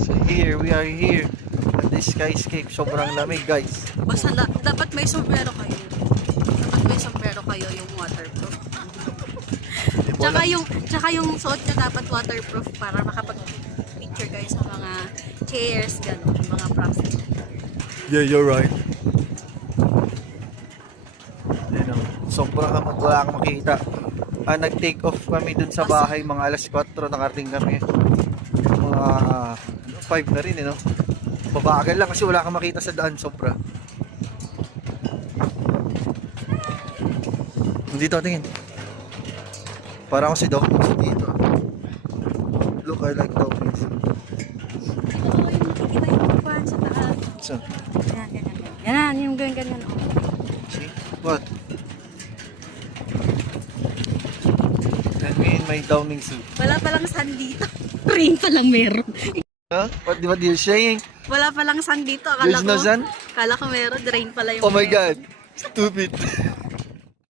So here, we are here at the skyscape. Sobrang lamig guys. Basta dapat may sombrero kayo. Dapat may sombrero kayo yung waterproof. Tsaka yung suot nyo dapat waterproof para makapag-picture kayo sa mga chairs, gano'n, mga props. Yeah, you're right. Yun o. Sobrang kamot, wala kang makita. Nag-take off kami dun sa bahay, mga alas 4, nakarating kami. Mga 5 na rin, no? Babagal lang kasi wala kang makita sa daan, sobra. Dito, tingin. Para ako si Doc dito. Look, I like Dawkins. Ito yung makikita yung upuan sa taas. So, Ganyan. Yan, yung ganyan. see? What? Let me in my Downing suit. Wala palang sun dito. Rain pa lang meron. Huh? What you're saying? Wala palang sun dito. Akala There's no sun? Akala ko meron. Rain pala yung Oh my meron. God! Stupid!